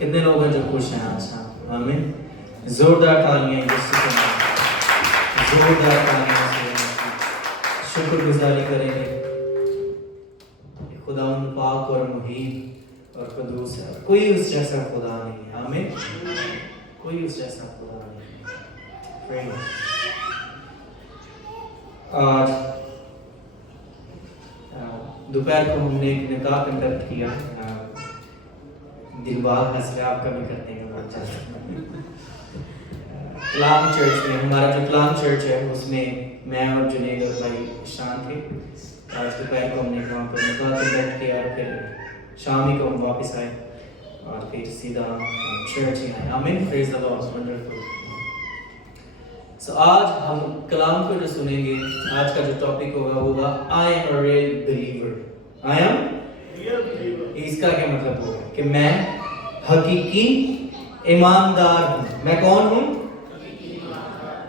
کتنے لوگ ہیں جو خوش ہیں آج؟ آمین. زوردار تالیاں زوردار تالیاں سے شکر گزاری کریں گے. خدا ان پاک اور محیط اور قدوس ہے. کوئی اس جیسا خدا نہیں ہے. آمین. کوئی اس جیسا خدا نہیں ہے. آج دوپہر کو ہم نے ایک نکاح کنڈکٹ کیا. دلباغ حسرے آپ کا بھی کرتے ہیں بہت اچھا. کلام چرچ میں ہمارا جو کلام چرچ ہے اس میں میں اور جنید اور بھائی شان تھے. آج دوپہر کو ہم نے وہاں پر نکاح کنڈکٹ کیا اور پھر شام ہی کو ہم واپس آئے اور پھر سیدھا چرچ ہی آئے. آمین. پریز دی لارڈ. ونڈرفل. سو آج ہم کلام کو جو سنیں گے, آج کا جو ٹاپک ہوگا I am a real believer. I am real believer. اس کا کیا مطلب ہوگا کہ میں حقیقی ایماندار ہوں. میں کون ہوں؟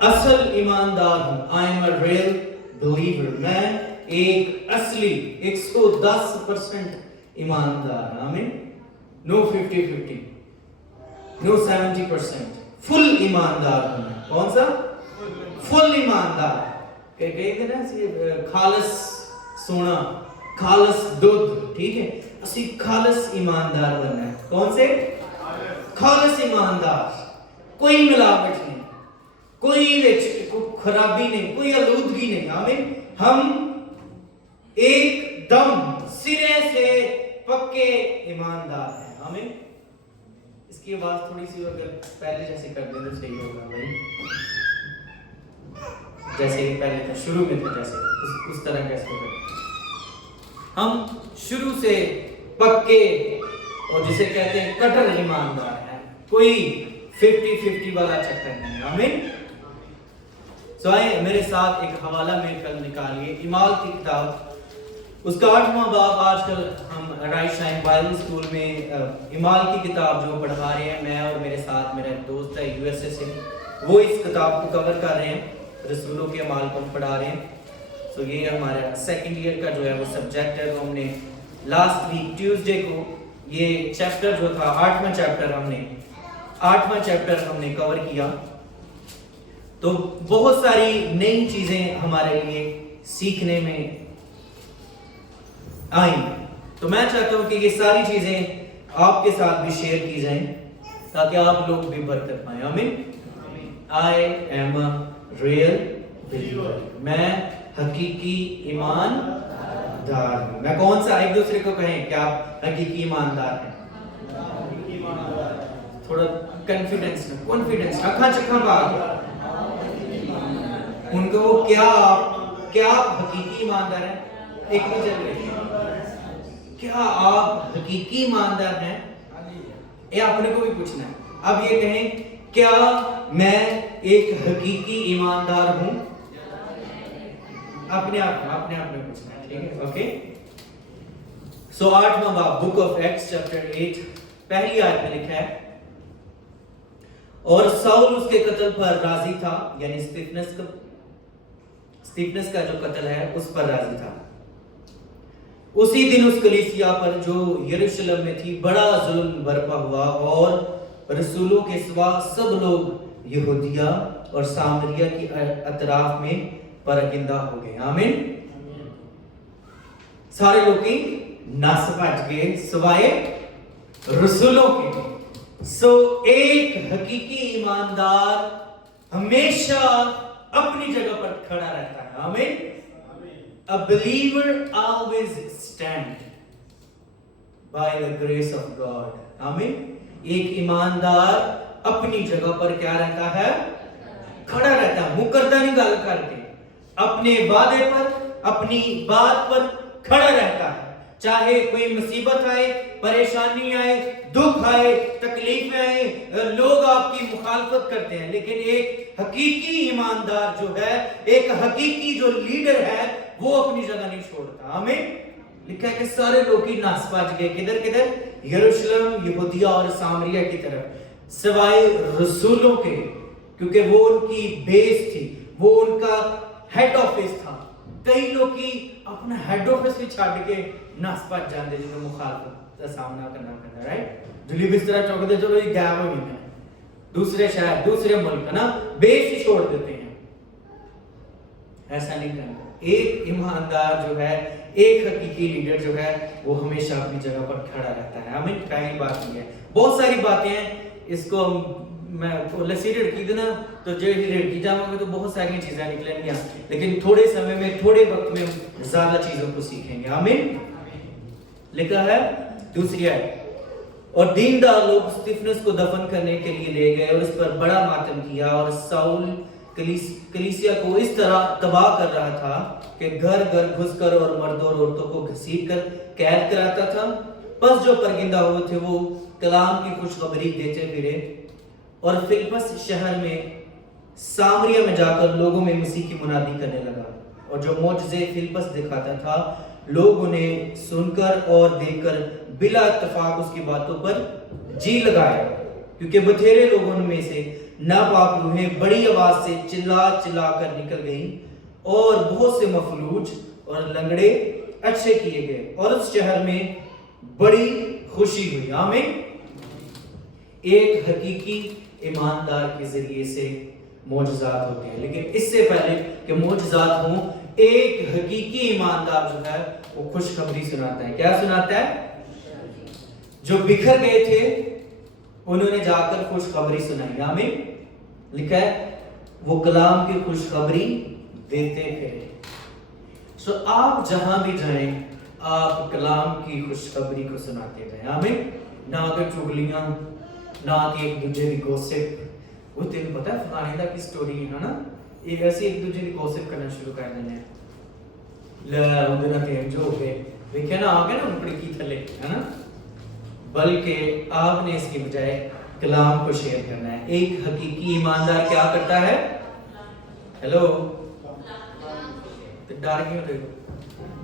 اصل ایماندار ہوں. آئی ایم اے ریئل بلیور. میں ایک اصلی 110% ایماندار. آمین. نو 50-50, نو 70%. فل ایماندار ہوں. کون سا؟ فل ایماندار. کہتے ہیں نا خالص سونا, خالص دودھ. ٹھیک ہے, اسی خالص ایماندار بننا ہے. کون سے؟ خالص ایماندار. کوئی ملاوٹ نہیں, کوئی خرابی نہیں, کوئی آلودگی نہیں. آمین. ہم ایک دم سرے سے پکے ایماندار ہیں. آمین. اس کی آواز تھوڑی سی اگر پہلے جیسے کر دیں تو صحیح ہوگا بھائی. جیسے کہ پہلے تھا, شروع میں تھا جیسے, اس طرح کیسے ہوگا. ہم شروع سے پکے اور جسے کہتے ہیں کٹر ایماندار ہیں. کوئی 50-50 والا چکر نہیں. آمین. سو آئے میرے ساتھ ایک حوالہ میں کل نکالیے اعمال کی کتاب, اس کا 8واں باب. آج کل ہم رائٹ شائن بائبل اسکول میں اعمال کی کتاب جو پڑھا رہے ہیں, میں اور میرے ساتھ میرا دوست ہے USA سے, وہ اس کتاب کو کور کر رہے ہیں. رسولوں کے اعمال کو پڑھا رہے ہیں. سو یہ ہمارا سیکنڈ ایئر کا جو ہے وہ سبجیکٹ ہے. تو ہم نے لاسٹ ویک ٹیوزڈے کو یہ چیپٹر جو تھا 8واں چیپٹر ہم نے کور کیا. تو بہت ساری نئی چیزیں ہمارے لیے سیکھنے میں آئیں. تو میں چاہتا ہوں کہ یہ ساری چیزیں آپ کے ساتھ بھی شیئر کی جائیں تاکہ آپ لوگ بھی برکت پائیں. آمین. I am a real believer. میں حقیقی ایماندار ہوں. میں کون سا؟ ایک دوسرے کو کہیں کہ آپ حقیقی ایماندار ہیں. تھوڑا کانفیڈنس اکھا چکھا بات ان کو. کیا آپ حقیقی ایماندار ہیں؟ ایک نہیں چل رہی. کیا آپ حقیقی ایماندار ہیں؟ یہ اپنے کو بھی پوچھنا ہے. اب یہ کہیں کیا میں ایک حقیقی ایماندار ہوں؟ اپنے آپ میں پوچھنا ہے. ٹھیک ہے, اوکے. سو 8واں باب بک آف ایکٹس چیپٹر 8 پہلی آیت میں لکھا ہے, اور ساؤل اس کے قتل پر راضی تھا, یعنی اسطیفنس کا جو قتل ہے اس پر راضی تھا. اسی دن اس کلیسیا پر جو یروشلم میں تھی بڑا ظلم برپا ہوا, اور رسولوں کے سوا سب لوگ یہودیہ اور سامریہ کی اطراف میں پراکندہ ہو گئے. آمین. سارے لوگ کی نس بچ گئے سوائے رسولوں کے. سو ایک حقیقی ایماندار ہمیشہ اپنی جگہ پر کھڑا رہتا ہے. آمین. A believer always stand by the grace of God. آمین. ایک ایماندار اپنی جگہ پر کیا رہتا ہے؟ کھڑا رہتا ہے. مکردہ نہیں گل کر کے, اپنے وعدے پر, اپنی بات پر کھڑا رہتا ہے. چاہے کوئی مصیبت آئے, پریشانی آئے, دکھ آئے, تکلیفیں آئے, لوگ آپ کی مخالفت کرتے ہیں, لیکن ایک حقیقی ایماندار جو ہے, ایک حقیقی جو لیڈر ہے, وہ اپنی جگہ نہیں چھوڑتا. آمین. لکھا ہے کہ سارے لوگ کی ناس پاج گئے. کدھر؟ یروشلم, یہودیہ اور سامریہ کی طرف, سوائے رسولوں کے, کیونکہ وہ ان کی بیس تھی, وہ ان کا ہیڈ آفس تھا. کئی لوگ کی اپنا ہیڈ آفس بھی چھاڑ کے ناس پاج جاندے جنہوں مخالفت کا سامنا کرنا پڑتا. رائٹ. जुली बिस्तरा चौक दे चलो ये गायब हो गई, दूसरे शहर दूसरे मुल्क है ना, बेस ही छोड़ देते हैं। ऐसा नहीं करना। एक ईमानदार जो है, एक हकीकी लीडर जो है, वो हमेशा अपनी जगह पर खड़ा रहता है। हमें पहली बात ये है, बहुत सारी बातें हैं, इसको मैं लस्सी लड़की देना तो जो लड़की जाऊंगे तो बहुत सारी चीजें निकलेंगी, लेकिन थोड़े समय में, थोड़े वक्त में ज्यादा चीजों को सीखेंगे। आमीन। लिखा है दूसरी आयत, और दीनदार लोग स्तिफनस को दफन करने के लिए ले गए और इस पर बड़ा मातम किया, और साउल कलीसिया को इस तरह तबाह कर रहा था कि घर घर घुसकर और मर्दों और औरतों को घसीट कर कैद कराता था। बस जो परगिंदा हुए थे वो कलाम की खुशखबरी देते फिरे और फिलिप्पस शहर में सामरिया में जाकर लोगों में मसीह की मुनादी करने लगा। और जो मौजज़े फिलिप्पस दिखाता था, लोग उन्हें सुनकर और देखकर बिला इत्तेफाक उसकी बातों पर जी लगाए, क्योंकि बथेरे लोगों में से नापाक रूहें बड़ी आवाज से चिल्ला चिल्ला कर निकल गईं, और बहुत से मफलूज और लंगड़े अच्छे किए गए, और उस शहर में बड़ी खुशी हुई। आमीन। एक हकीकी ईमानदार के जरिए से मौजज़ात होते हैं, लेकिन इससे पहले कि मौजज़ात हों, एक हकीकी ईमानदार जो है वो खुशखबरी सुनाता है। क्या सुनाता है? जो बिखर गए थे उन्होंने जाकर खुशखबरी सुनाई। आमीन। लिखा है वो कलाम की खुशखबरी देते फिरे। सो आप जहां भी जाएं, आप कलाम की खुशखबरी को सुनाते रहे। आमीन। ना कि चुगलियां, ना कि एक दूसरे की गॉसिप। वो तेन पता है फलाने दा की स्टोरी है ना, एक ऐसी एक दूसरे की गॉसिप करना शुरू कर देने ले उनके ना तेन जो हो गए देखे ना आगे ना ऊपर की थले है ना, बल्कि आपने इसकी बजाय कलाम को शेयर करना है। एक हकीकी ईमानदार क्या करता है? हेलो, तो डर क्यों रहे हो?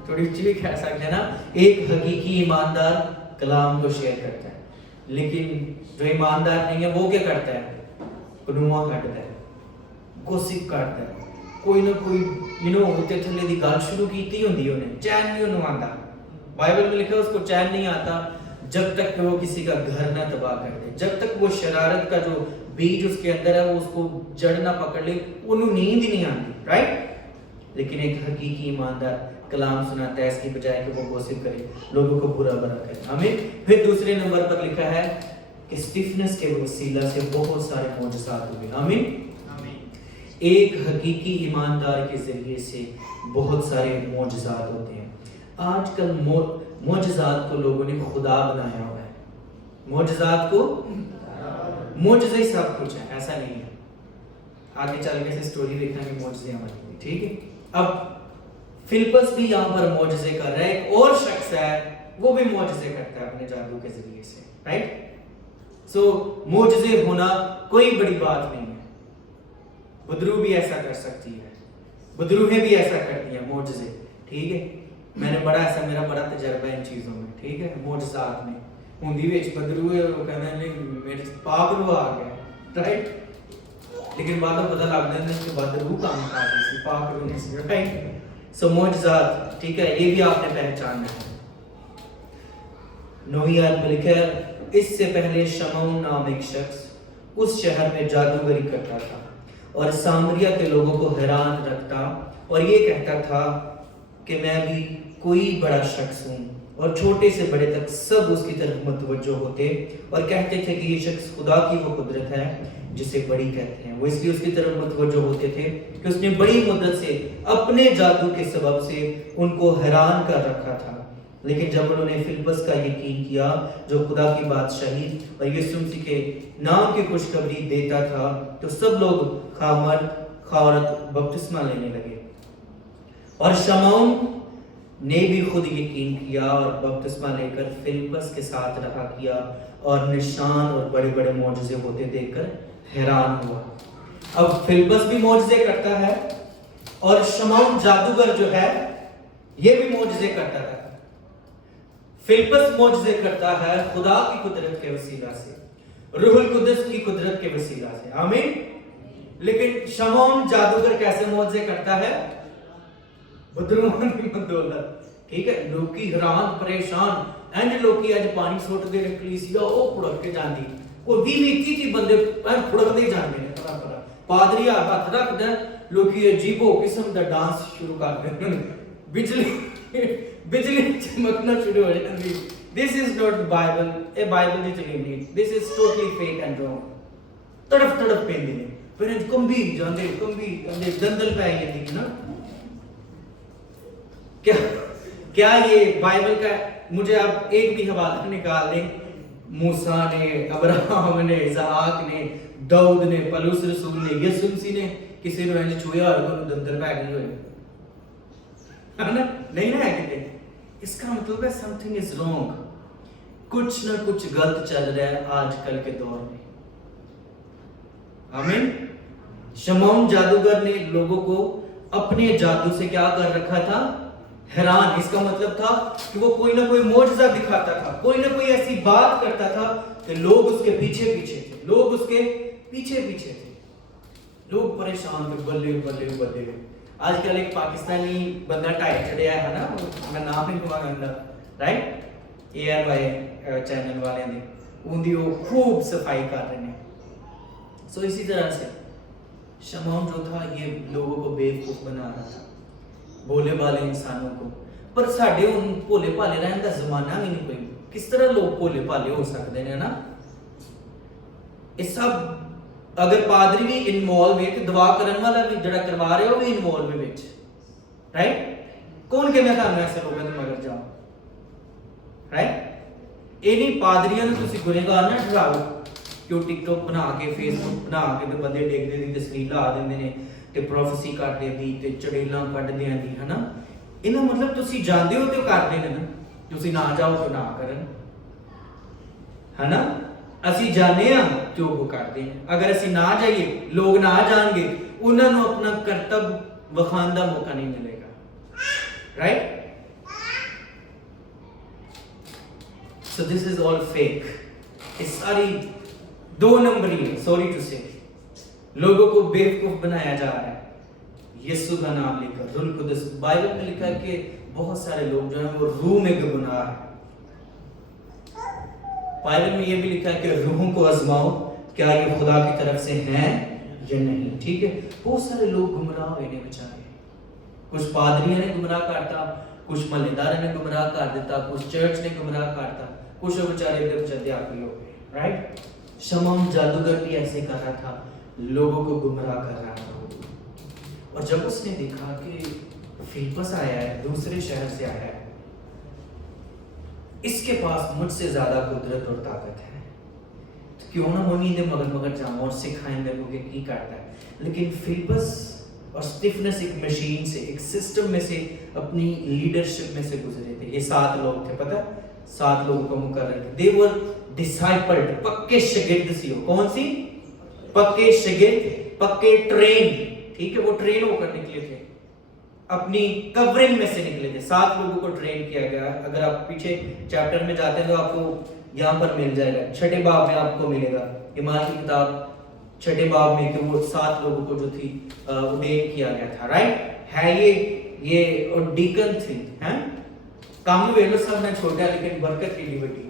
थोड़ी ऊंची भी कह सकते हैं ना। एक हकीकी ईमानदार कलाम को शेयर करता है, लेकिन जो ईमानदार नहीं है वो क्या करता है? कनुआ काटता है, गॉसिप करता है, कोई ना कोई उत्ते थल्ले दी गल शुरू कीती हुंदी ओने, चैन नहीं ओनू आंदा। बाइबल में लिखा है उसको चैन नहीं आता जब तक कि वो किसी का घर ना तबाह कर दे, जब तक वो शरारत का जो बीज उसके अंदर है वो उसको जड़ ना पकड़ ले, उन्हें नींद ही नहीं आती। राइट। लेकिन एक हकीकी ईमानदार कलाम सुनाता है इसकी बजाय कि वो गॉसिप करे, लोगों को बुरा भला करे। आमीन। फिर दूसरे नंबर पर लिखा है कि स्टीफनस के वसीला से बहुत सारे मौजज़ात हुए। आमीन। एक हकीकी ईमानदार के जरिए से बहुत सारे मौजज़ात होते हैं। आजकल मौजज़ात को लोगों ने खुदा बनाया हुआ है। मौजज़ात को मौजज़े सब कुछ है, ऐसा नहीं है। आगे चल के से स्टोरी देखेंगे मौजज़े हमारी। ठीक है। अब फिलिप्पस भी यहाँ पर मौजज़े कर रहा है, एक और शख्स है वो भी मौजज़े करता है अपने जादू के जरिए से। राइट। सो मौजज़े होना कोई बड़ी बात नहीं है। बदरू भी ऐसा कर सकती है, बदरूहें भी ऐसा करती हैं मौजज़े। ठीक है। मैंने बड़ा ऐसा मेरा बड़ा तजर्बा इन चीज़ों में। ठीक है। मौजज़ात में हुंदी विच बदरू है, वो कहना नहीं मेरे पाक रूह आ गया। राइट। लेकिन बाद में पता लग जाता है कि बदरू काम कर रही थी, पाक रूह नहीं सी। राइट। सो मौजज़ात, ठीक है, ये भी आपने पहचानना है। 9वीं आयत में लिखा है, इससे पहले शमौन नाम एक शख्स उस शहर में जादूगरी करता था और सामरिया के लोगों को हैरान रखता और ये कहता था कि मैं भी कोई बड़ा शख्स हूँ, और छोटे से बड़े तक सब उसकी तरफ मुतवज्जो होते और कहते थे कि ये शख्स खुदा की वो कुदरत है जिसे बड़ी कहते हैं। वो इसलिए उसकी तरफ मुतवज्जो होते थे कि उसने बड़ी मुद्दत से अपने जादू के सबब से उनको हैरान कर रखा था। लेकिन जब उन्होंने फिलिप्पस का यकीन किया जो खुदा की बादशाही और यीशु मसीह के नाम की खुशखबरी देता था, तो सब लोग खामर्द खावरत बपतिस्मा लेने लगे। और शमौन ने भी खुद यकीन किया और बपतिस्मा लेकर फिलिप्पस के साथ रहा किया और निशान और बड़े बड़े मौजज़े होते देखकर हैरान हुआ। अब फिलिप्पस भी मौजज़े करता है और शमौन जादूगर जो है ये भी मौजज़े करता था। फिलिप्पस मौजज़े करता है खुदा की कुदरत के वसीला से, रूहुल कुद्दुस की कुदरत के वसीला से। आमीन। लेकिन शमौन जादूगर कैसे मौजज़े करता है? बदरूहान की बदौलत। ठीक है, लोकी हैरान परेशान, इंज लोकी अज पानी सुटदे ने, कलीसिया ओ फुड़क के जांदी, कोई 20-30 बंदे फुड़कदे ही जांदे ने, परा पादरी हथ रखदा, लोकी अजीबो किस्म दा डांस शुरू कर देंदे ने, बिजली चमकना शुरू हो जाती। दिस इज नॉट बाइबल, ए बाइबल दी तालीम नहीं, this is totally fake and wrong. तड़फ तड़फ पेंदे ने, फिर कंबी जांदे दंदल पै जांदी ना। क्या ये बाइबल का, मुझे आप एक भी हवाला निकाल दें, मूसा ने, अब्राहम ने, इसहाक ने, दाऊद ने, पौलुस रसूल ने, यीशु मसीह ने किसी ने इंज छुया और उन्हें दंदल पै गई होए, है ना? नहीं ना है किते। इसका मतलब है समथिंग इज रॉन्ग, कुछ ना कुछ गलत चल रहा है आजकल के दौर में। आमीन। शमौन जादूगर ने लोगों को अपने जादू से क्या कर रखा था? हैरान। इसका मतलब था कि वो कोई ना कोई मौजज़ा दिखाता था, कोई ना कोई ऐसी बात करता था कि लोग उसके पीछे पीछे थे, लोग उसके पीछे पीछे थे, लोग परेशान थे, बल्ले बल्ले बल्ले। आजकल एक पाकिस्तानी बंदा टाइप चढ़िया है ना, मैं नाम नहीं दूंगा, राइट, ARY चैनल वाले ने, उनकी वो खूब सफाई कर रहे हैं। सो इसी तरह से शमौन जो था ये लोगों को बेवकूफ बना रहा था, भोले भाले इंसानों को। पर साढ़े उन भोले भाले रहने का जमाना भी नहीं कोई, किस तरह लोग भोले भाले हो सकते हैं ना। ये सब अगर पादरी भी इन्वॉल्व है तो दुआ करने वाला भी जड़ा करवा रहे हो भी इन्वॉल्व है विच, राइट। कौन कहना थानू ऐसे लोगों के मगर जाओ, राइट। ये नहीं पादरियां ने तुसी गुनहगार ना ठहराओ कि वो टिकटॉक बना के, फेसबुक बना के ते बंदे देखदे दी तस्वीर ला देंदे ने ते प्रोफेसी करदे दी ते चड़ेलां कढदे दी, है ना। इना मतलब तुसी जानदे हो ते करदे ने ना, तुसी ना जाओ तो ना करन, है ना। ਅਸੀਂ ਜਾਣੇ ਆ ਤੇ ਉਹ ਕਰਦੇ ਨੇ, ਅਗਰ ਅਸੀਂ ਨਾ ਜਾਈਏ ਲੋਕ ਨਾ ਜਾਣਗੇ, ਉਹਨਾਂ ਨੂੰ ਆਪਣਾ ਕਰਤੱਵ ਵਿਖਾਉਣ ਦਾ ਮੌਕਾ ਨਹੀਂ ਮਿਲੇਗਾ, right. So this is all fake. ਇਹ ਸਾਰੀ दो नंबरी है, सॉरी टू से, लोगों को बेवकूफ बनाया जा रहा है। यीशु का नाम लेकर, रुल कुदस, बाइबल में लिखा है कि बहुत सारे लोग जो हैं वो रूह में गुनाह है। बाइबल में ये भी लिखा है कि रूहों को आजमाओ क्या ये खुदा की तरफ से हैं या नहीं, ठीक है। बहुत सारे लोग गुमराह हुए ने बेचारे, कुछ पादरियों ने गुमराह करता, कुछ महल्लेदारों ने गुमराह कर देता, कुछ चर्च ने गुमराह करता, कुछ बेचारे इधर चलते आके हो गए, राइट। शमौन जादूगर भी ऐसे कर रहा था, लोगों को गुमराह कर रहा था। और जब उसने देखा कि फिलिप्पस आया है, दूसरे शहर से आया है, इसके पास मुझसे ज्यादा कुदरत और ताकत है, तो क्यों ना मम्मी दे मगर मगर जाऊं और सिखाएं मेरे को कि की करता है। लेकिन फिलिप्पस और स्टीफनस एक मशीन से, एक सिस्टम में से, अपनी लीडरशिप में से गुजरे थे। ये 7 लोग थे, पता, 7 लोगों को मुकर्रर थे। दे वर डिसाइपल्ड, पक्के शागिर्द सी हो। कौन सी? पक्के शागिर्द, पक्के ट्रेन, ठीक है। वो ट्रेन होकर निकले थे, अपनी कवरिंग में से निकले थे। 7 लोगों को ट्रेन किया गया। अगर आप पीछे चैप्टर में जाते हैं तो आपको यहाँ पर मिल जाएगा, 6ठे बाब में आपको मिलेगा, ईमान की किताब 6ठे बाब में, कि वो 7 लोगों को जो थी ऑर्डेन किया गया था, राइट। है ये और डीकन थे, हैं। काम वेलो सब ने छोटा, लेकिन बरकत की बड़ी,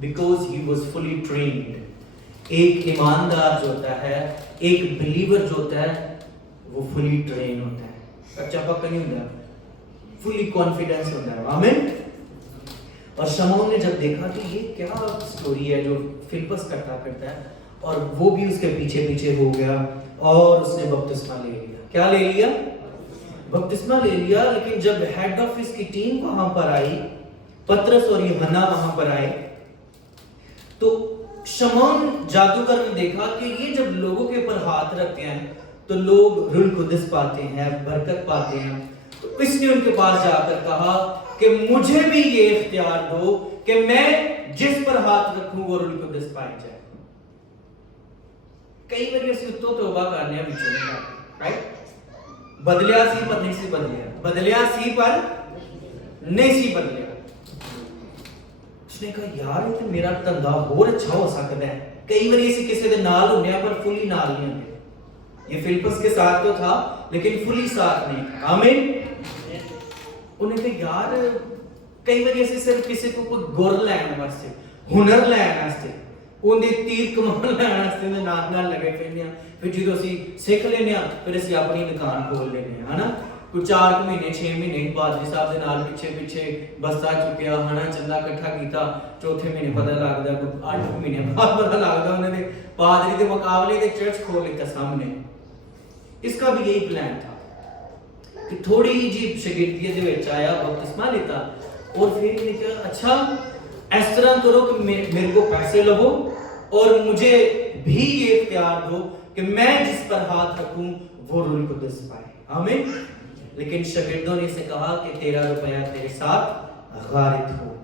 because he was fully trained. एक ईमानदार जो होता है, एक बिलीवर जो होता है, वो फुली ट्रेन होता है, कच्चा पक्का नहीं होता, फुली कॉन्फिडेंस होता है। आमीन। और शमौन ने जब देखा कि ये क्या स्टोरी है जो फिलिप्पस करता करता है, और वो भी उसके पीछे पीछे हो गया और उसने बपतिस्मा ले लिया। क्या ले लिया? बपतिस्मा ले लिया। लेकिन जब हेड ऑफिस की टीम वहां पर आई, पतरस और यूहन्ना वहां पर आए, तो शमौन जादूगर ने देखा कि ये जब लोगों के ऊपर हाथ रखते हैं तो लोग रूह कुदस पाते हैं, बरकत पाते हैं। तो इसने उनके पास जाकर कहा कि मुझे भी ये इख्तियार दो कि मैं जिस पर हाथ रखूं वो रूह कुदस पाई जाए। कई बार ऐसे तो तौबा करने हैं बीच में, राइट। बदलिया सी पर नहीं सी बदलिया, बदलिया सी पर नहीं सी बदलिया। उसने कहा यार ये तो मेरा धंधा और अच्छा हो सकता है। कई बार ऐसे किसी दे नाल होने पर फुली नाल नहीं होते। ये फिलिप्पस के साथ तो था, लेकिन फुली साथ नहीं था। आमीन। انہیں کہ یار کئی بار ایسے صرف کسی کو کوئی گر لین واسطے ہنر لین واسطے اندے تیر کمان لین واسطے نال لگے پہنے ہیں. پھر جدو اسی سیکھ لینے ہیں پھر اسی اپنی دکان کھول لینے ہیں, ہے نا. کوئی 4 مہینے 6 مہینے پادری صاحب دے نال پیچھے بستا چکیا, ہے نا, چندہ اکٹھا کیتا, چوتھے مہینے پتہ لگدا, کوئی 8 مہینے بعد پتہ لگدا انہوں نے پادری دے مقابلے دے چرچ کھول لیتا سامنے. اس کا بھی یہی پلان تھا کہ تھوڑی جی شاگردیت دے وچ آیا, بپتسمہ لیتا اور پھر انہیں کہا اچھا اس طرح کرو کہ میرے کو پیسے لو اور مجھے بھی یہ اختیار دو کہ میں جس پر ہاتھ رکھوں وہ روح القدس پائے. آمین. لیکن شاگردوں نے اسے کہا کہ 13 روپیہ تیرے ساتھ غارت ہو.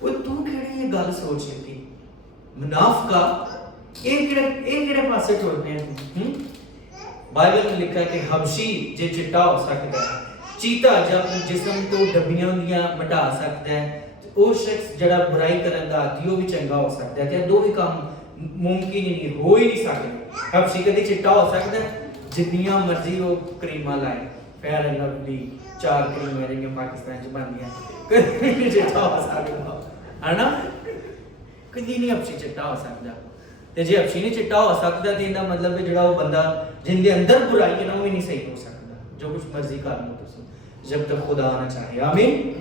وہ تو کہڑی یہ گل سوچ لیتی منافقہ, ایک پاسے ٹوڑ پہ ہیں. بائبل میں لکھا ہے کہ حبشی جو چٹا ہو سکتا ہے, چیتا جب جسم کو ڈبیاں دیا مٹا سکتا ہے, وہ شخص جڑا برائی کرن دا عادی وہ بھی چنگا ہو سکتا ہے. تے دو بھی کام ممکن ہی نہیں, ہو ہی نہیں سکتے. حبشی کدی چٹا ہو سکتا ہے جتنیاں مرضی وہ کریماں لائے, فیئر اینڈ لولی 4 کریماں جڑیاں پاکستان چ بندیاں, کدی چٹا ہو سکتا ہے نا, کدی نہیں حبشی چٹا ہو سکتا. تے جے حبشی نہیں چٹا ہو سکتا تے ایندا مطلب ہے جڑا وہ بندہ جن دے اندر برائی ہے نا وہ نہیں صحیح ہو سکتا, جو کچھ مرضی کر لو تسی جب تک خدا نہ چاہے. آمین.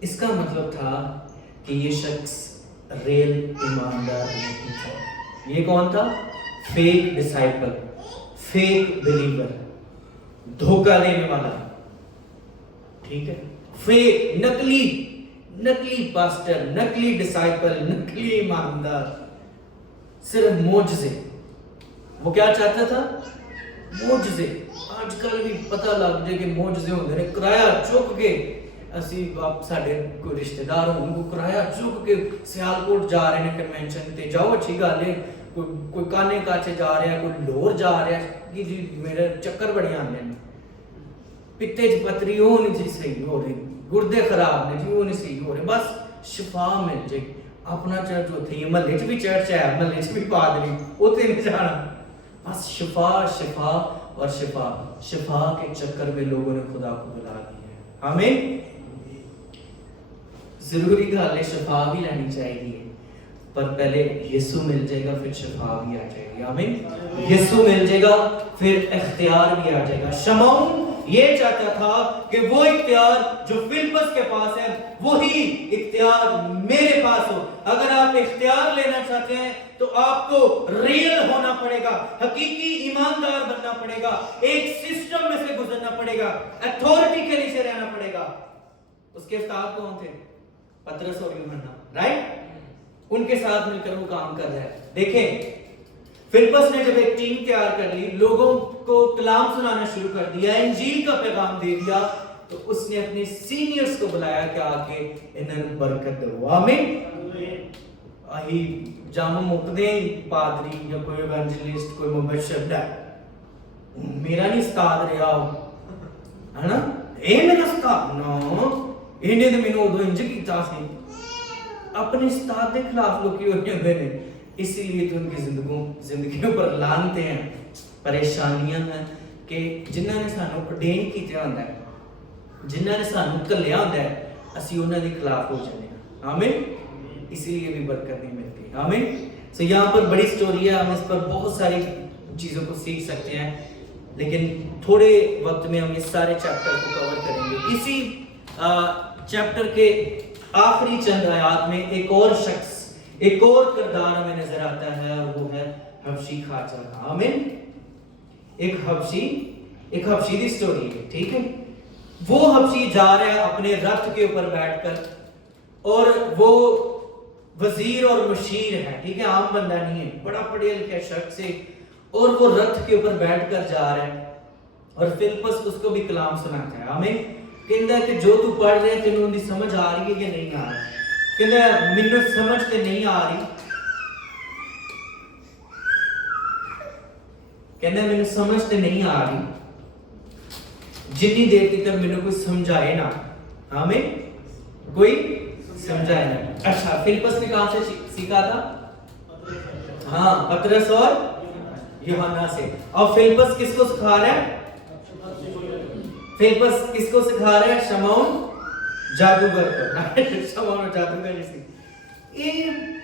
اس کا مطلب تھا کہ یہ شخص ریل ایماندار نہیں تھا. یہ کون تھا؟ فیک ڈسائپل, فیک بلیور, دھوکہ دینے والا. ٹھیک ہے, فیک, نقلی پاسٹر, نقلی ڈسائپل, نقلی ایماندار, صرف معجزے. وہ کیا چاہتا تھا؟ معجزے. آج کل بھی پتہ لگ جائے کہ معجزے ہوندے نے, کرایہ چک کے اسی آپ ساڈے کوئی رشتہ دار ہون کو کرایہ چک کے سیالکوٹ جا رہے ہیں کنونشن تے, جاؤ اچھی گل ہے, کوئی کانے کاچے جا رہا ہے, کوئی لور جا رہا ہے, کہ جی میرے چکر بڑے آندے ہیں, پتے چ پتری وہ نہیں جی صحیح ہو رہی, گردے خراب نے جی وہ نہیں صحیح ہو رہے, بس شفا مل جائے. اپنا چرچ ہوتے ہی محلے چ بھی چرچ ہے, محلے چ بھی پادری, اوتے نہیں جانا, بس شفا اور شفا کے چکر میں لوگوں نے خدا کو بلا دیا ہے. آمین. ضروری گل ہے شفا بھی لینی چاہیے, پر پہلے یسوع مل جائے گا پھر شفا بھی آ جائے گی. آمین. یسوع مل جائے گا پھر اختیار بھی آ جائے گا. شمعون یہ چاہتا تھا کہ وہ اختیار جو فلپس کے پاس ہے وہی اختیار میرے پاس ہو. اگر آپ اختیار لینا چاہتے ہیں تو آپ کو ریئل ہونا پڑے گا, حقیقی ایماندار بننا پڑے گا, ایک سسٹم میں سے گزرنا پڑے گا, اتھارٹی کے نیچے رہنا پڑے گا. اس کے استاد کون تھے؟ پترس اور یوحنا, رائٹ. ان کے ساتھ مل کر وہ کام کر رہا ہے. دیکھیں فلپس نے جب ایک ٹیم تیار کر لی, لوگوں کو کلام سنانا شروع کر دیا, انجیل کا پیغام دے دیا, تو اس نے اپنے سینئرز کو بلایا کہ آ کے انہیں برکت دو. آمین. آہی جامع مقدے پادری یا کوئی ایوانجلسٹ, کوئی مبشر دا میرا نہیں استاد رہا ہے نا, اے میرا استاد نا, انہیں تو میں نے ادو انج کیتا سی. اپنے استاد کے خلاف لوگ کی ہوتے ہیں, اسی لیے تو ان کی زندگیوں پر لانتے ہیں, پریشانیاں ہیں کہ جنہوں نے سانو اڈین کیتا ہوندا ہے, جنہوں نے سانو کلیا ہوندا ہے, اسی انہاں دے خلاف ہو جانے ہیں. آمین. اسی لیے بھی برکت نہیں ملتی. آمین. سو یہاں پر بڑی سٹوری ہے, ہم اس پر بہت ساری چیزوں کو سیکھ سکتے ہیں, لیکن تھوڑے وقت میں ہم اس سارے چیپٹر کو کور کریں گے. اسی چیپٹر کے آخری چند آیات میں ایک اور شخص, ایک اور کردار ہمیں نظر آتا ہے, اور وہ ہے حبشی خواجہ. آمین. ایک حبشی دی سٹوری ہے. ٹھیک ہے, وہ حبشی جا رہا ہے اپنے رتھ کے اوپر بیٹھ کر, اور وہ وزیر اور مشیر ہے. ٹھیک ہے, عام بندہ نہیں ہے, بڑا پڑھا لکھا شخص ہے, اور وہ رتھ کے اوپر بیٹھ کر جا رہا ہے, اور فلپس اس کو بھی کلام سناتا ہے. آمین. کہندا ہے کہ جو تو پڑھ رہے تینوں دی سمجھ آ رہی ہے یا نہیں آ رہی؟ کہندا ہے مینوں سمجھ تے نہیں آ رہی, کہندا مینوں سمجھ تے نہیں آ رہی جتنی دیر تک مینوں کوئی سمجھائے نا. آمین. کوئی سمجھائے نا. اچھا, فلپس نے کہاں سے سیکھا تھا؟ ہاں, پترس اور یوحنا سے. اور فلپس کس کو سکھا رہا ہے؟ फिलिप्पस किसको सिखा रहा है? शमौन जादूगर को। शमौन जादूगर जी सी। ये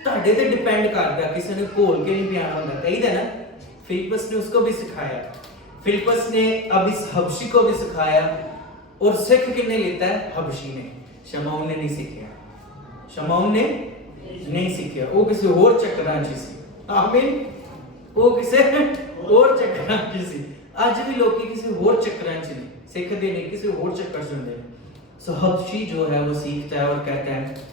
ਤੁਹਾਡੇ ਤੇ ਡਿਪੈਂਡ ਕਰਦਾ, ਕਿਸੇ ਨੇ ਘੋਲ ਕੇ ਨਹੀਂ ਪਿਆਣਾ ਹੁੰਦਾ, ਕਹੀਦਾ ना। फिलिप्पस ने उसको भी सिखाया, फिलिप्पस ने अब इस हबशी को भी सिखाया। और सिख किसने लेता है? हबशी ने। शमौन ने नहीं सीखा, शमौन ने नहीं सीखा, वो किसी और चक्करां च सी। आमीन। वो किसी और चक्करां च सी। आज भी लोग किसी और चक्करां च ने सीखते नहीं, किसी और चक्कर च हुंदे ने। सो हबशी जो है वो सीखता है और कहता है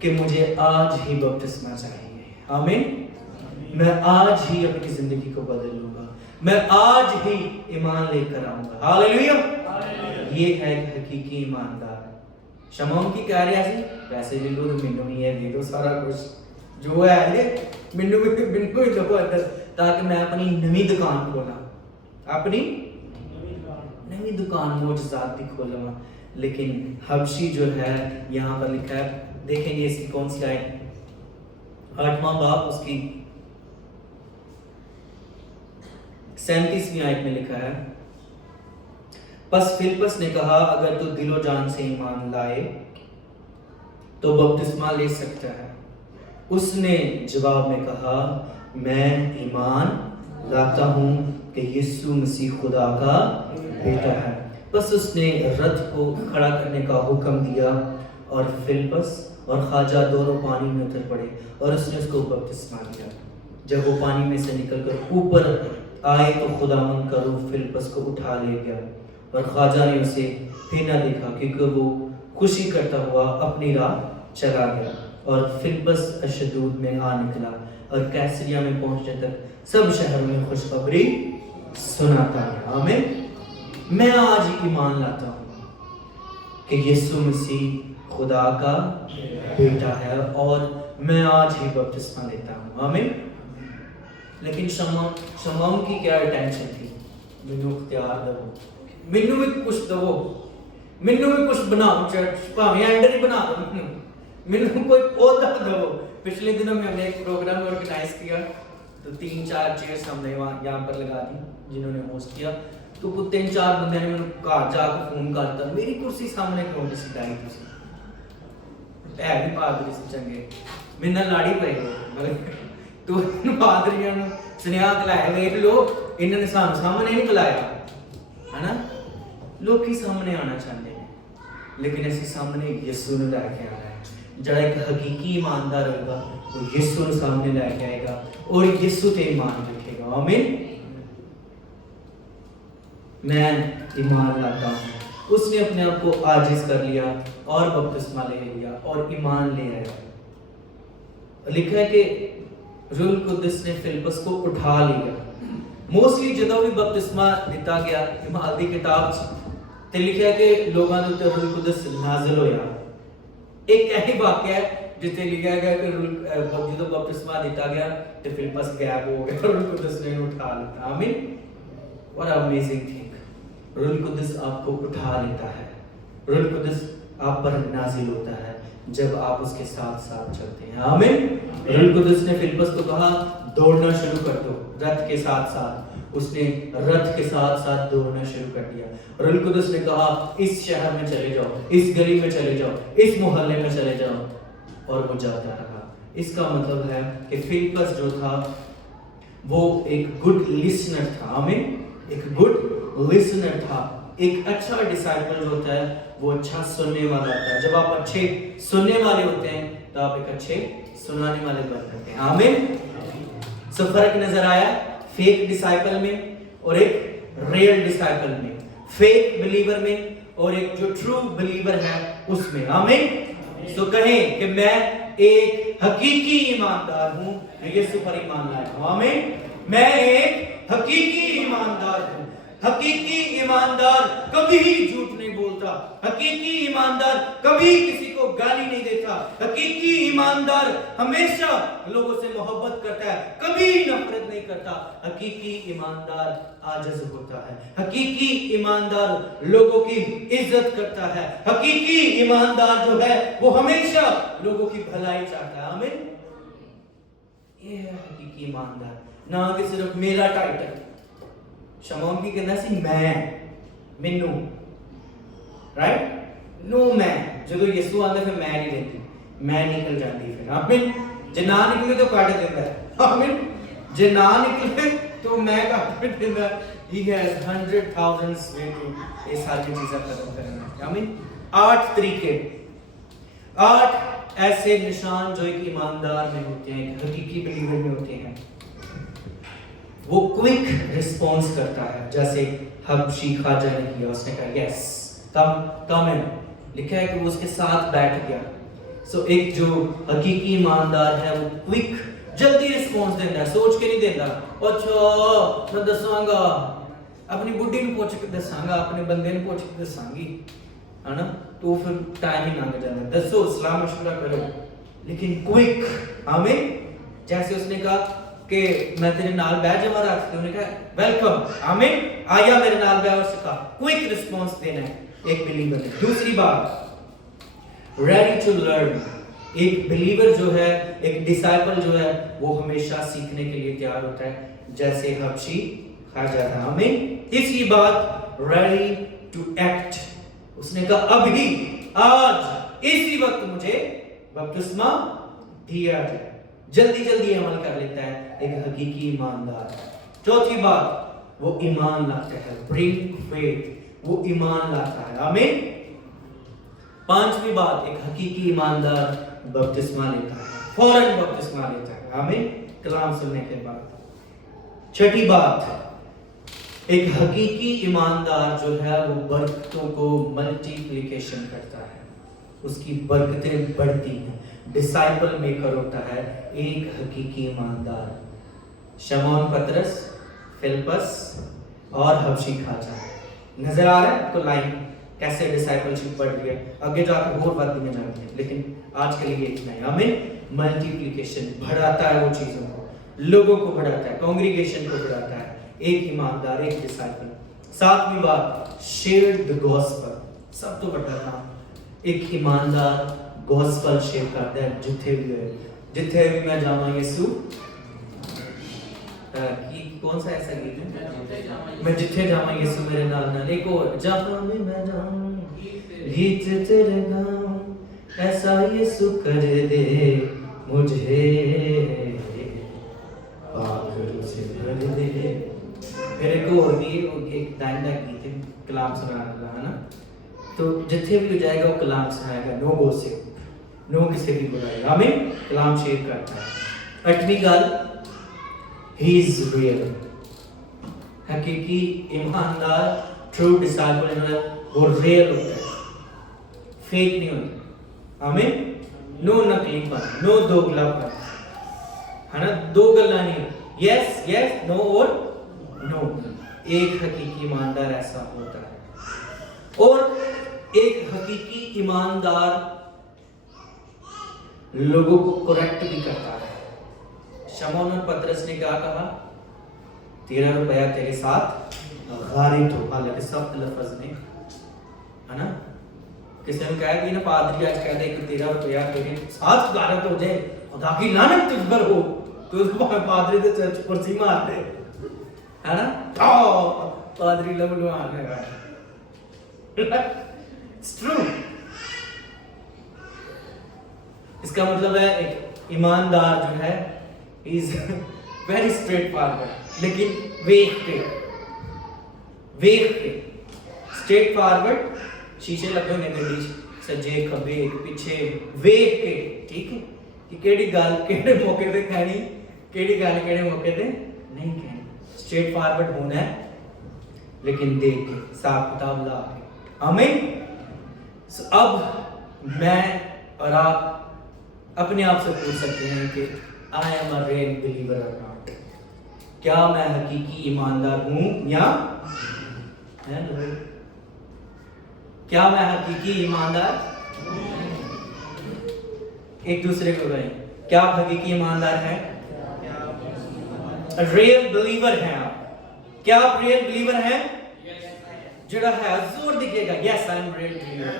कि मुझे आज ही बपतिस्मा चाहिए। आमीन। मैं आज ही अपनी जिंदगी को बदल लूंगा, मैं आज ही ईमान लेकर आऊंगा। हालेलुया। ये है हकीकी ईमानदार। शमौन की कह रहा सी, पैसे ले लो तो मैनू ही है, दे दो सारा कुछ जो है मैनू ही दो अंदर, ताकि मैं अपनी नवी दुकान खोला, अपनी नवी दुकान मोजज़ात की खोलूंगा। लेकिन हबशी जो है यहाँ पर लिखा है, देखेंगे इसकी कौन सी आयत, 8वां बाब उसकी 37वीं आयत में लिखा है, बस फिलिप्पस ने कहा अगर तू दिलो जान से ईमान लाए तो बपतिस्मा ले सकता है। उसने जवाब में कहा मैं ईमान लाता हूँ कि यीशु मसीह खुदा का बेटा है। बस उसने रथ को खड़ा करने का हुक्म दिया और फिलिप्पस और ख्वाजा दोनों पानी में उतर पड़े और उसने उसको बपतिस्मा दिया। जब वो पानी में से निकलकर ऊपर आए तो खुदावंद का रूह फिलिप्पस को उठा ले गया और ख्वाजा ने उसे फिर न देखा, क्योंकि वो खुशी करता हुआ अपनी राह चला गया। और फिलिप्पस अशदूद में आ निकला और कैसरिया में पहुंचने तक सब शहरों में खुशखबरी सुनाता है। आमीन। मैं आज ही ईमान लाता हूँ कि यीशु मसीह खुदा का बेटा है और मैं आज ही बपतिस्मा लेता हूँ। आमीन। लेकिन शमौन की क्या टेंशन थी? मैनू इख्तियार दवो, मैनू भी कुछ दवो, मैनू भी कुछ बनाओ, चर्च भावें एंडर ही बना दो, मैनू कोई ओहदा दवो। पिछले दिनों में हमने एक प्रोग्राम ऑर्गेनाइज किया तो 3-4 चेयर्स हमने यहाँ पर लगा दी जिन्होंने होस्ट किया। तो कुछ 3-4 बंदे ने मैंने घर जाकर फोन करता, मेरी कुर्सी सामने क्यों नहीं सिटाई तुसी? है भी पादरी से चंगे, मेरे नाल लाड़ी पई मतलब तो पादरियां नु सुनेहा कलाया, वेख लो इन्होंने सानू सामने नहीं कलाया, है ना। लोग ही सामने आना चाहते हैं, लेकिन ऐसे सामने यीशु ने लेके आना है। जड़ा एक हकीकी ईमानदार होगा वो यीशु ने सामने लेके आएगा और यीशु ते ईमान रखेगा। आमीन। मैं ईमान लाता हूँ। उसने अपने आप को आजिज कर लिया और बपतिस्मा ले लिया और ईमान ले आया। लिखा है कि रूह कुदस ने फिलिप्पस को उठा लिया। मोस्टली ਜਦੋਂ ਵੀ ਬਪਤਿਸਮਾ ਦਿੱਤਾ ਗਿਆ ਇਮਾਲ ਦੀ ਕਿਤਾਬ 'ਚ ਤੇ ਲਿਖਿਆ ਕਿ ਲੋਕਾਂ ਦੇ ਉੱਤੇ ਰੂਹ ਕੁਦਸ ਨਾਜ਼ਿਲ ਹੋਇਆ। ਇੱਕ ਇਹੀ ਵਾਕਿਆ ਹੈ ਜਿੱਥੇ ਲਿਖਿਆ ਗਿਆ ਕਿ ਜਦੋਂ ਬਪਤਿਸਮਾ ਦਿੱਤਾ ਗਿਆ ਤੇ ਫਿਲਿप्पस ਗਾਇਬ ਹੋ ਗਿਆ, ਰੂਹ ਕੁਦਸ ਨੇ ਉਹਨੂੰ ਉਠਾ ਲਿਆ। आमीन। What amazing thing. रूह कुदस आपको उठा लेता है, रूह कुदस आप पर नाजिल होता है जब आप उसके साथ साथ चलते हैं। आमीन। रूह कुदस ने फिलिप्पस को कहा दौड़ना शुरू कर दो रथ के साथ साथ। उसने रथ के साथ साथ दौड़ना शुरू कर दिया। रूह कुदस ने कहा इस शहर में चले जाओ, इस गली में चले जाओ, इस मोहल्ले में चले जाओ, और वो जाता रहा। इसका मतलब है कि फिलिप्पस जो था वो एक गुड लिसनर था। आमीन। एक गुड लिसनर था। एक अच्छा डिसाइपल होता है वो अच्छा सुनने वाला होता है। जब आप अच्छे सुनने वाले होते हैं तो आप एक अच्छे सुनाने वाले बन जाते हैं। आमीन। सो फर्क नजर आया फेक डिसाइपल में और एक रियल डिसाइपल में, फेक बिलीवर में और एक जो ट्रू बिलीवर है उसमें। आमीन। सो कहें कि मैं एक हकीकी ईमानदार हूं, यीशु पर ईमान लाया हूं। आमीन। मैं एक हकीकी ईमानदार हूं। हकीकी ईमानदार कभी झूठ नहीं बोलता। हकीकी ईमानदार कभी किसी को गाली नहीं देता। हकीकी ईमानदार हमेशा लोगों से मोहब्बत करता है, कभी नफरत नहीं करता। हकीकी ईमानदार आजिज होता है। हकीकी ईमानदार लोगों की इज्जत करता है। हकीकी ईमानदार जो है वो हमेशा लोगों की भलाई चाहता है। आमीन। ये है हकीकी ईमानदार, ना कि सिर्फ मेरा टाइटल। शमौन की कहना सी ਮੈਨੂੰ, ਰਾਈਟ, नो मैं, ਜਦੋਂ ਯਿਸੂ ਆਂਦਾ ਫਿਰ ਮੈਂ ਨਹੀਂ ਲੈਂਦੀ, ਮੈਂ ਨਿਕਲ ਜਾਂਦੀ ਫਿਰ, ਆਮੀਨ। ਜੇ ਨਾ ਨਿਕਲੇ ਤਾਂ ਕੱਢ ਦਿੰਦਾ, ਆਮੀਨ। ਜੇ ਨਾ ਨਿਕਲੇ तो मैं ਕੱਢ ਦਿੰਦਾ। He has 100,000 way to ये सारी चीजें खत्म करना, आमीन। 8 तरीके, 8 ऐसे निशान जो एक ईमानदार में होते हैं, एक हकीकी बिलीवर में होते हैं। वो क्विक रिस्पॉन्स करता है, जैसे हबशी ख्वाजा ने किया, उसने कहा यस कम इन, लिखा है कि वो उसके साथ बैठ गया। सो एक जो हकीकी ईमानदार है वो क्विक, जल्दी रिस्पॉन्स देता है, सोच के नहीं देता। अच्छा मैं दसांगा, अपनी बुढ़ी ਨੂੰ ਪੁੱਛ ਕੇ ਦਸਾਂਗਾ, अपने बंदे ਨੂੰ ਪੁੱਛ ਕੇ दसांगी, है ना, तो फिर टाइम ही लंघ जाता। दसो सलाह मशवरा करो, लेकिन क्विक, आमीन। जैसे उसने कहा कि मैं तेरे नाल बैठ जावा रात को, उन्होंने कहा वेलकम, आमीन, आया मेरे नाल बैठ, और सिखा क्विक रिस्पांस देना है एक बिलीवर ने। दूसरी बात, रेडी टू लर्न। एक बिलीवर जो है, एक डिसाइपल जो है, वो हमेशा सीखने के लिए तैयार होता है, जैसे हबशी ख्वाजा था, आमीन। तीसरी बात, रेडी टू एक्ट। उसने कहा अभी, आज, इसी वक्त मुझे बपतिस्मा दिया जाए, जल्दी जल्दी अमल कर लेता है एक हकीकी ईमानदार। चौथी बात, वो ईमान लाता है, ब्रिंग फेथ, वो ईमान लाता है, आमीन। पांचवी बात, एक हकीकी ईमानदार बपतिस्मा लेता है, फौरन बपतिस्मा लेता है, आमीन, कलाम सुनने के बाद। छठी बात, एक हकीकी ईमानदार जो है वो बरकतों को मल्टीप्लिकेशन करता है, उसकी बरकतें बढ़ती हैं, डिसाइपल मेकर होता है एक हकीकी ईमानदार। शमौन पतरस, फिलिपस और हबशी ख्वाजा, नजर आ रहा है आपको लाइन कैसे डिसाइपलशिप बढ़ रही है, आगे जाकर और बात में जानी है, लेकिन आज के लिए इतना ही, आमीन। मल्टीप्लिकेशन बढ़ाता है, वो चीजों को, लोगों को बढ़ाता है, कांग्रीगेशन को बढ़ाता है, एक ईमानदार, एक डिसाइपल। सातवीं बात, शेयर द गॉस्पेल, सब तो बड़ा काम, एक ईमानदार गॉस्पेल शेयर करता है, जिथे भी मैं जावा यीशु की, कौन सा ऐसा गीत है, मैं जिथे जावा यीशु मेरे नाल नाल, एक और, जहां भी मैं जाऊं गीत तेरे गाऊं, ऐसा यीशु कर दे मुझे, पागल से भर दे। फिर एक और भी एक लाइन का गीत है, कलाम सुनाने वाला, है ना, तो जिथे भी हो जाएगा वो कलाम सुनाएगा, नो गॉसिप, नो किसी भी बुराई, आमीन, कलाम शेयर करता है। अठवीं गल, ही इज रियल, हकीकी ईमानदार, ट्रू डिसाइपल जो है वो रियल होता है, फेक नहीं होता, आमीन, नो नकलीपन, नो दोगलापन, है ना, दो गल्ला नहीं, यस यस, नो और नो। एक हकीकी ईमानदार ऐसा होता है। और एक हकीकी ईमानदार लोगों को करेक्ट भी करता है। शमौन और पतरस ने क्या कहा, तेरा रुपया तेरे साथ गारिब हो, हालांकि सख्त लफ्ज में, है ना, किसी ने कहा कि ना पादरी आज कह दे कि तेरा रुपया तेरे साथ गारिब हो जाए, खुदा की लानत तुझ पर हो, तो उसको पादरी तो चर्च कुर्सी मार दे, है ना, पादरी लबलुआने का, इट्स ट्रू। इसका मतलब है एक ईमानदार जो है इज वेरी स्ट्रेट फॉरवर्ड, लेकिन वेख के स्ट्रेट फॉरवर्ड, शीशे लगे होने गड्डी सज्जे खब्बे पिछे, वेख के, ठीक है, कि केड़ी गल केड़े मौके पे कहनी, केड़ी गल केड़े मौके पे नहीं कहनी, स्ट्रेट फॉरवर्ड होना है, लेकिन देख के, हिसाब किताब ला के, आमीन। अब मैं और आप अपने आप से पूछ सकते हैं कि I am a real believer और नॉट, क्या मैं हकीकी ईमानदार हूं या नहीं? क्या मैं हकीकी ईमानदार, एक दूसरे को कहें, क्या आप हकीकी ईमानदार हैं, रियल बिलीवर हैं आप, क्या आप रियल बिलीवर हैं? जड़ा है जोर दिखेगा, yes I am real believer,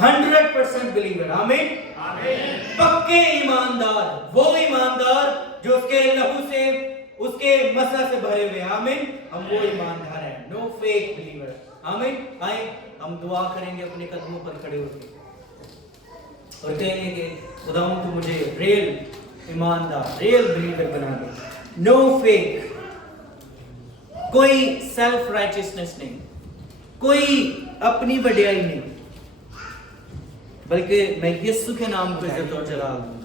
100% believer, आमीन, पक्के ईमानदार, वो ईमानदार जो उसके लहू से اس کے مسئلہ سے بھرے ہوئے. آمین. ہم وہ ایماندار ہیں. نو فیک بلیور. آمین. آئیں ہم دعا کریں گے اپنے قدموں پر کھڑے ہو کے اور کہیں گے کہ خداوند تو مجھے ریل ایماندار ریل بلیور بنا دے. نو فیک. کوئی سیلف رائچسنس نہیں, کوئی اپنی بڑائی نہیں, بلکہ میں یسوع کے نام کو عزت اور جلال دوں.